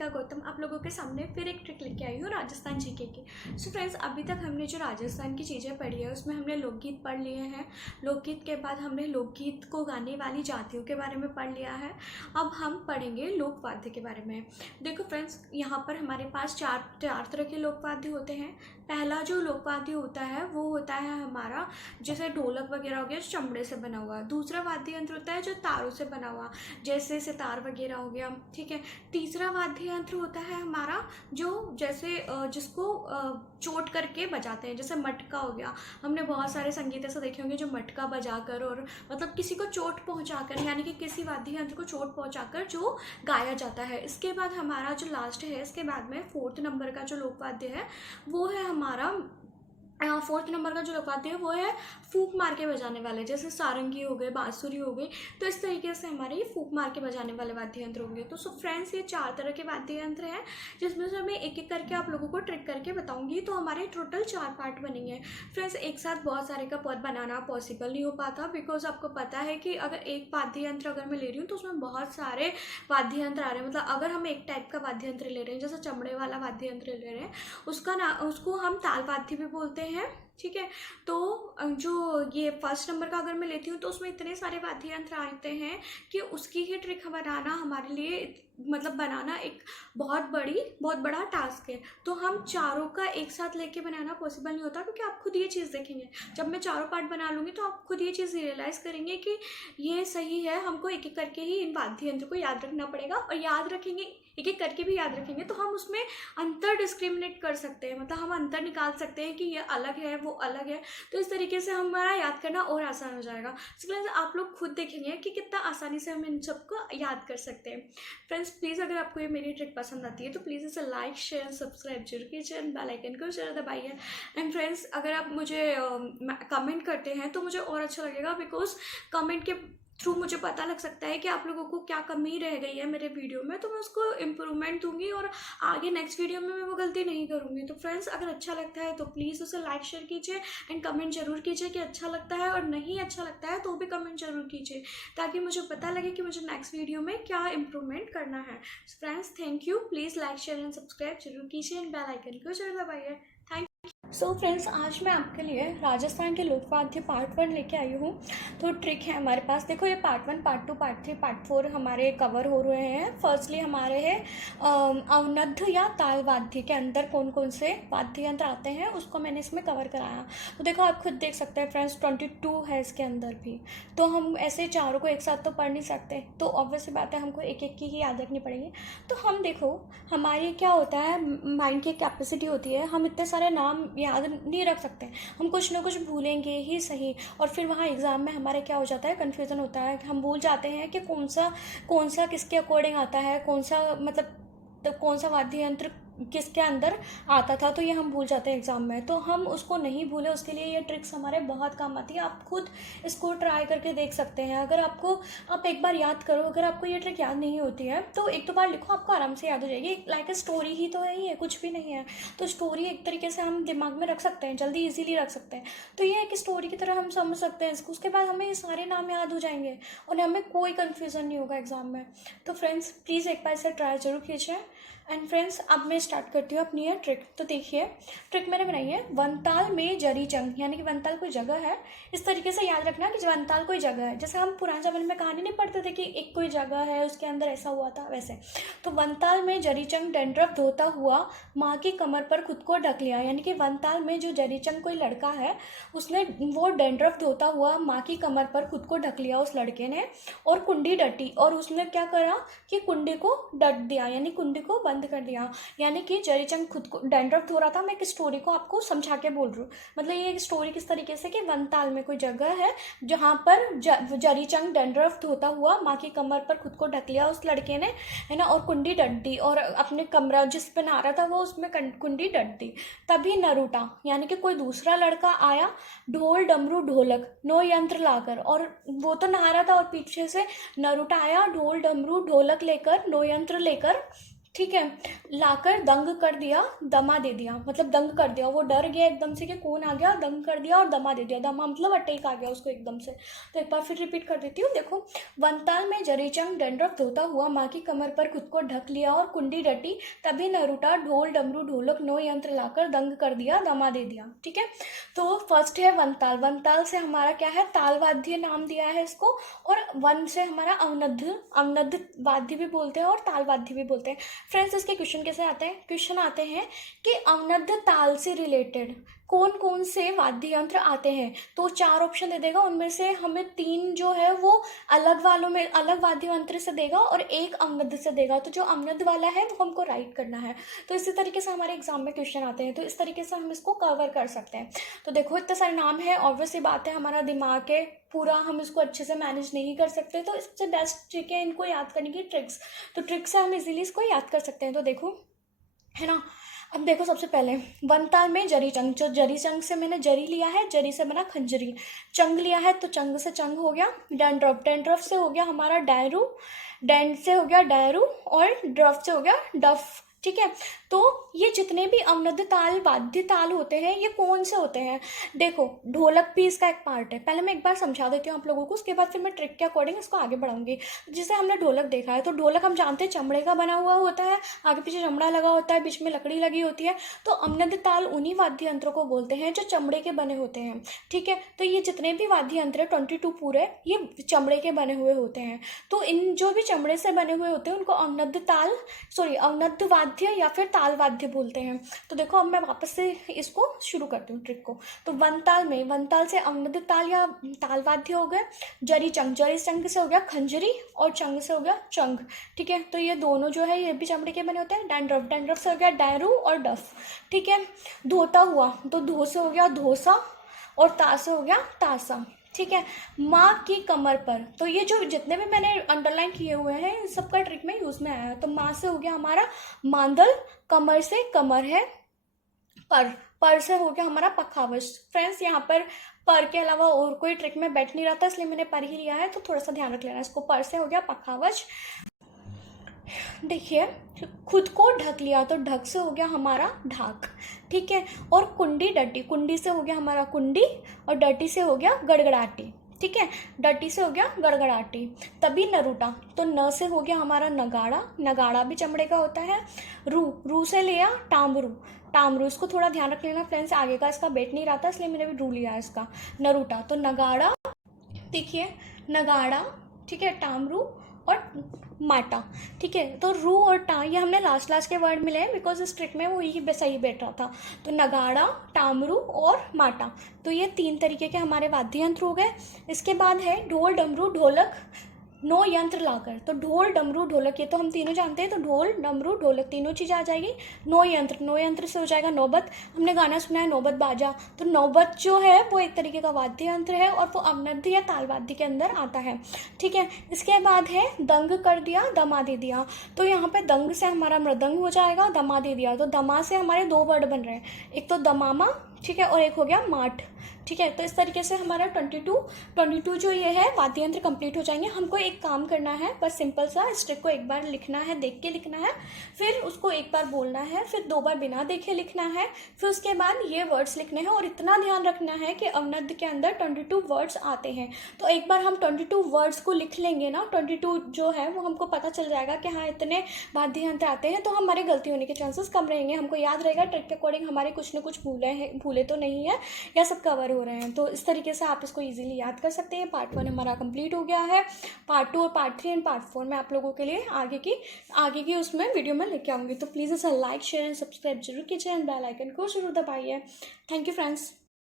मोनिका गौतम आप लोगों के सामने फिर एक ट्रिक लेके आई हूँ राजस्थान जीके की। सो फ्रेंड्स, अभी तक हमने जो राजस्थान की चीज़ें पढ़ी है उसमें हमने लोकगीत पढ़ लिए हैं। लोकगीत के बाद हमने लोकगीत को गाने वाली जातियों के बारे में पढ़ लिया है। अब हम पढ़ेंगे लोकवाद्य के बारे में। देखो फ्रेंड्स, यहाँ पर हमारे पास चार तरह के लोकवाद्य होते हैं। पहला जो लोकवाद्य होता है वो होता है हमारा, जैसे ढोलक वगैरह हो गया जो चमड़े से बना हुआ। दूसरा वाद्य यंत्र होता है जो तारों से बना हुआ, जैसे सितार वगैरह हो गया, ठीक है। तीसरा वाद्य यंत्र होता है हमारा जो जैसे जिसको चोट करके बजाते हैं, जैसे मटका हो गया। हमने बहुत सारे संगीत ऐसे देखे होंगे जो मटका बजाकर और मतलब किसी को चोट पहुंचाकर, यानी कि किसी वाद्य यंत्र को चोट पहुंचाकर जो गाया जाता है। इसके बाद हमारा जो लास्ट है, इसके बाद में 4th नंबर का जो लोकवाद्य है वो है हमारा 4th नंबर का जो लोकवाद्य है वो है फूंक मार के बजाने वाले, जैसे सारंगी हो गए, बांसुरी हो गई। तो इस तरीके से हमारे ये फूंक मार के बजाने वाले वाद्य यंत्र होंगे। तो सो फ्रेंड्स, ये 4 तरह के वाद्य यंत्र हैं जिसमें से मैं एक एक करके आप लोगों को ट्रिक करके बताऊंगी। तो हमारे टोटल 4 पार्ट बनेंगे। फ्रेंड्स, एक साथ बहुत सारे का पद बनाना पॉसिबल नहीं हो पाता, बिकॉज आपको पता है कि अगर एक वाद्य यंत्र अगर मैं ले रही हूँ तो उसमें बहुत सारे वाद्य यंत्र आ रहे हैं। मतलब अगर हम एक टाइप का वाद्य यंत्र ले रहे हैं, जैसे चमड़े वाला वाद्य यंत्र ले रहे हैं, उसको हम ताल वाद्य भी बोलते हैं, ठीक है। तो जो ये 1st नंबर का अगर मैं लेती हूँ तो उसमें इतने सारे वाद्य यंत्र आते हैं कि उसकी ही ट्रिक बनाना हमारे लिए, मतलब बनाना एक बहुत बड़ा टास्क है। तो हम चारों का एक साथ लेके बनाना पॉसिबल नहीं होता, क्योंकि आप खुद ये चीज़ देखेंगे। जब मैं चारों पार्ट बना लूँगी तो आप खुद ये चीज़ रियलाइज़ करेंगे कि ये सही है, हमको एक एक करके ही इन वाद्य यंत्र को याद रखना पड़ेगा। और याद रखेंगे, एक एक करके भी याद रखेंगे तो हम उसमें अंतर डिस्क्रिमिनेट कर सकते हैं, मतलब हम अंतर निकाल सकते हैं कि ये अलग है वो अलग है। तो इस तरीके से हमारा याद करना और आसान हो जाएगा। इसलिए आप लोग खुद देखेंगे कि कितना आसानी से हम इन सबको याद कर सकते हैं। फ्रेंड्स, प्लीज़ अगर आपको ये मेरी ट्रिक पसंद आती है तो प्लीज़ इसे लाइक शेयर सब्सक्राइब जरूर कीजिए, बेल आइकन को जरूर दबाइए। एंड फ्रेंड्स, अगर आप मुझे कमेंट करते हैं तो मुझे और अच्छा लगेगा, बिकॉज कमेंट के थ्रू मुझे पता लग सकता है कि आप लोगों को क्या कमी रह गई है मेरे वीडियो में, तो मैं उसको इम्प्रूवमेंट दूंगी और आगे नेक्स्ट वीडियो में मैं वो गलती नहीं करूंगी। तो फ्रेंड्स, अगर अच्छा लगता है तो प्लीज़ उसे लाइक शेयर कीजिए एंड कमेंट जरूर कीजिए कि अच्छा लगता है, और नहीं अच्छा लगता है तो भी कमेंट जरूर कीजिए, ताकि मुझे पता लगे कि मुझे नेक्स्ट वीडियो में क्या इम्प्रूवमेंट करना है। Friends, thank you. Please like share and subscribe जरूर कीजिए एंड बेल आइकन को जरूर दबाइए। थैंक सो फ्रेंड्स, आज मैं आपके लिए राजस्थान के लोकवाद्य पार्ट 1 लेके आई हूँ। तो ट्रिक है हमारे पास, देखो ये पार्ट 1, पार्ट 2, पार्ट 3, पार्ट 4 हमारे कवर हो रहे हैं। फर्स्टली हमारे हैं अवनद्ध या ताल वाद्य के अंदर कौन कौन से वाद्य यंत्र आते हैं, उसको मैंने इसमें कवर कराया। तो देखो आप खुद देख सकते हैं फ्रेंड्स, 22 है इसके अंदर भी। तो हम ऐसे चारों को एक साथ तो पढ़ नहीं सकते, तो ऑब्वियस सी बात है हमको एक एक की ही याद रखनी पड़ेगी। तो हम देखो, हमारी क्या होता है, माइंड की कैपेसिटी होती है, हम इतने सारे नाम याद नहीं रख सकते, हम कुछ ना कुछ भूलेंगे ही सही। और फिर वहाँ एग्ज़ाम में हमारे क्या हो जाता है, कन्फ्यूज़न होता है, हम भूल जाते हैं कि कौन सा किसके अकॉर्डिंग आता है, कौन सा मतलब तो कौन सा वाद्य यंत्र किसके अंदर आता था, तो ये हम भूल जाते हैं एग्ज़ाम में। तो हम उसको नहीं भूले, उसके लिए ये ट्रिक्स हमारे बहुत काम आती है। आप खुद इसको ट्राई करके देख सकते हैं। अगर आप एक बार याद करो, अगर आपको ये ट्रिक याद नहीं होती है तो 1-2 बार लिखो, आपको आराम से याद हो जाएगी। लाइक स्टोरी ही तो है, ये कुछ भी नहीं है। तो स्टोरी एक तरीके से हम दिमाग में रख सकते हैं, जल्दी ईजिली रख सकते हैं। तो ये एक स्टोरी की तरह हम समझ सकते हैं इसको। उसके बाद हमें ये सारे नाम याद हो जाएंगे और हमें कोई कन्फ्यूज़न नहीं होगा एग्ज़ाम में। तो फ्रेंड्स, प्लीज़ एक बार इसे ट्राई जरूर कीजिए। एंड फ्रेंड्स, अब मैं स्टार्ट करती हूँ अपनी ये ट्रिक। तो देखिए, ट्रिक मैंने बनाई है वनताल में जरी चंग, यानी कि वनताल कोई जगह है। इस तरीके से याद रखना कि वनताल कोई जगह है, जैसे हम पुराने ज़माने में कहानी नहीं पढ़ते थे कि एक कोई जगह है उसके अंदर ऐसा हुआ था, वैसे। तो वनताल में जरीचंग डैंड्रफ धोता हुआ माँ की कमर पर खुद को ढक लिया, यानी कि वनताल में जो जरीचंग कोई लड़का है उसने वो डैंड्रफ धोता हुआ माँ की कमर पर खुद को ढक लिया उस लड़के ने, और कुंडी डटी, और उसने क्या करा कि कुंडी को डट दिया, यानी कुंडी को बंद कर दिया। यानी कि जरीचंद खुद को डैंड्रफ धो रहा था। मैं एक स्टोरी को आपको समझा के बोल रही हूँ, मतलब ये एक स्टोरी किस तरीके से कि वनताल में कोई जगह है जहाँ पर जरीचंद डैंड्रफ धोता हुआ माँ की कमर पर खुद को ढक लिया उस लड़के ने, है ना, और कुंडी डट दी, और अपने कमरा जिस पे नहा रहा था वो उसमें कुंडी डट दी। तभी नरूटा, यानी कि कोई दूसरा लड़का आया, ढोल डमरू ढोलक नो यंत्र लाकर, और वो तो नहा रहा था और पीछे से नरूटा आया ढोल डमरू ढोलक लेकर, नो यंत्र लेकर, ठीक है, लाकर दंग कर दिया, दमा दे दिया, मतलब दंग कर दिया, वो डर गया एकदम से कि कौन आ गया, दंग कर दिया और दमा दे दिया। दमा मतलब अटैक आ गया उसको एकदम से। तो एक बार फिर रिपीट कर देती हूँ, देखो। वनताल में जरीचंग डंडरफ धोता हुआ माँ की कमर पर खुद को ढक लिया और कुंडी डटी, तभी नरूटा ढोल डमरू ढोलक नो यंत्र लाकर दंग कर दिया, दमा दे दिया। ठीक है, तो फर्स्ट है वनताल। वनताल से हमारा क्या है, ताल वाद्य नाम दिया है इसको, और वन से हमारा अवनद्ध, अवनद्ध वाद्य भी बोलते हैं और ताल वाद्य भी बोलते हैं। फ्रेंड्स, इसके क्वेश्चन कैसे आते हैं, क्वेश्चन आते हैं कि अवनद्ध ताल से रिलेटेड कौन कौन से वाद्य यंत्र आते हैं। तो 4 ऑप्शन दे देगा, उनमें से हमें 3 जो है वो अलग वालों में, अलग वाद्य यंत्र से देगा और 1 अवनद्ध से देगा। तो जो अवनद्ध वाला है वो हमको राइट करना है। तो इसी तरीके से हमारे एग्जाम में क्वेश्चन आते हैं, तो इस तरीके से हम इसको कवर कर सकते हैं। तो देखो, इतने सारे नाम है, ऑब्वियस सी बात है हमारा दिमाग है पूरा, हम इसको अच्छे से मैनेज नहीं कर सकते। तो इससे बेस्ट ट्रिक है इनको याद करने की ट्रिक्स। तो ट्रिक्स से हम इजीली इसको याद कर सकते हैं। तो देखो, है ना। अब देखो, सबसे पहले वनताल में जरी चंग, जो जरी चंग से मैंने जरी लिया है, जरी से बना खंजरी। चंग लिया है तो चंग से चंग हो गया। डैंड्रफ, डैंड्रफ से हो गया हमारा डायरू, डैंड से हो गया डायरू, और ड्रफ से हो गया डफ। ठीक है, तो ये जितने भी अवनद्ध ताल, वाद्य ताल होते हैं, ये कौन से होते हैं। देखो, ढोलक भी इसका एक पार्ट है। पहले मैं एक बार समझा देती हूँ आप लोगों को, उसके बाद फिर मैं ट्रिक के अकॉर्डिंग इसको आगे बढ़ाऊंगी। जिसे हमने ढोलक देखा है, तो ढोलक हम जानते हैं चमड़े का बना हुआ होता है, आगे पीछे चमड़ा लगा होता है, बीच में लकड़ी लगी होती है। तो अवनद्ध ताल उन्हीं वाद्य यंत्रों को बोलते हैं जो चमड़े के बने होते हैं। ठीक है, तो ये जितने भी वाद्य यंत्र है 22 पूरे, ये चमड़े के बने हुए होते हैं। तो इन जो भी चमड़े से बने हुए होते हैं उनको अवनद्ध ताल, सॉरी अवनद्ध वाद्य या फिर ताल वाद्य बोलते हैं। तो देखो, अब मैं वापस से इसको शुरू करती हूँ ट्रिक को। तो वनताल में, वनताल से अवनद्ध ताल या ताल वाद्य हो गए। जरी चंग, जरी चंग से हो गया खंजरी, और चंग से हो गया चंग। ठीक है, तो ये दोनों जो है ये भी चमड़े के बने होते हैं। डैंड्रफ, डैंड्रफ से हो गया डायरू और डफ। ठीक है, धोता हुआ, तो धो से हो गया धोसा, और ता से हो गया तासा। ठीक है, माँ की कमर पर, तो ये जो जितने भी मैंने अंडरलाइन किए हुए हैं इन सबका ट्रिक में यूज में आया है। तो माँ से हो गया हमारा मांदल, कमर से कमर है पर से हो गया हमारा पखावज। फ्रेंड्स, यहाँ पर के अलावा और कोई ट्रिक में बैठ नहीं रहा था, इसलिए मैंने पर ही लिया है, तो थोड़ा सा ध्यान रख लेना इसको। पर से हो गया पखावज। देखिए, खुद को ढक लिया, तो ढक से हो गया हमारा ढाक। ठीक है, और कुंडी डटी, कुंडी से हो गया हमारा कुंडी, और डटी से हो गया गड़गड़ाटी। ठीक है, डटी से हो गया गड़गड़ाटी। तभी नरूटा, तो न से हो गया हमारा नगाड़ा, नगाड़ा भी चमड़े का होता है। रू से लिया टामरू, टामरू, इसको थोड़ा ध्यान रख लेना फ्रेंड्स, आगे का इसका बैठ नहीं रहा था इसलिए मैंने भी रू लिया है इसका। नरूटा, तो नगाड़ा, देखिए नगाड़ा, ठीक है, टामरू और माटा। ठीक है, तो रू और टा ये हमने लास्ट के वर्ड मिले हैं, बिकॉज इस ट्रिक में वो ही सही बैठ रहा था। तो नगाड़ा, टामरू और माटा, तो ये 3 तरीके के हमारे वाद्य यंत्र हो गए। इसके बाद है ढोल डमरू ढोलक नो यंत्र लाकर, तो ढोल डमरू ढोलक ये तो हम तीनों जानते हैं, तो ढोल डमरू ढोलक तीनों चीज़ आ जाएगी। नो यंत्र, नो यंत्र से हो जाएगा नौबत। हमने गाना सुना है नौबत बाजा, तो नौबत जो है वो एक तरीके का वाद्य यंत्र है और वो अवनद्ध या ताल वाद्य के अंदर आता है। ठीक है, इसके बाद है दंग कर दिया, दमा दे दिया, तो यहाँ पे दंग से हमारा मृदंग हो जाएगा, दमा दे दिया, तो दमा से हमारे 2 वर्ड बन रहे हैं, एक तो दमामा, ठीक है, और एक हो गया माठ। ठीक है, तो इस तरीके से हमारा 22 जो ये है वाद्य यंत्र कंप्लीट हो जाएंगे। हमको एक काम करना है, बस सिंपल सा इस ट्रिक को एक बार लिखना है, देख के लिखना है, फिर उसको एक बार बोलना है, फिर 2 बार बिना देखे लिखना है, फिर उसके बाद ये वर्ड्स लिखने हैं। और इतना ध्यान रखना है कि अवनद्ध के अंदर 22 वर्ड्स आते हैं। तो एक बार हम 22 वर्ड्स को लिख लेंगे ना, 22 जो है वो हमको पता चल जाएगा कि हाँ इतने वाद्य यंत्र आते हैं, तो हमारे गलती होने के चांसेस कम रहेंगे। हमको याद रहेगा ट्रिक के अकॉर्डिंग हमारे कुछ न कुछ भूले तो नहीं है, या सब कवर हो रहे हैं। तो इस तरीके से आप इसको इजीली याद कर सकते हैं। पार्ट 1 हमारा कंप्लीट हो गया है। पार्ट 2 और पार्ट 3 एंड पार्ट 4 मैं आप लोगों के लिए आगे की उसमें वीडियो में लेके आऊँगी। तो प्लीज़ इसे लाइक शेयर एंड सब्सक्राइब जरूर कीजिए एंड बेल आइकन को जरूर दबाइए। Thank you friends.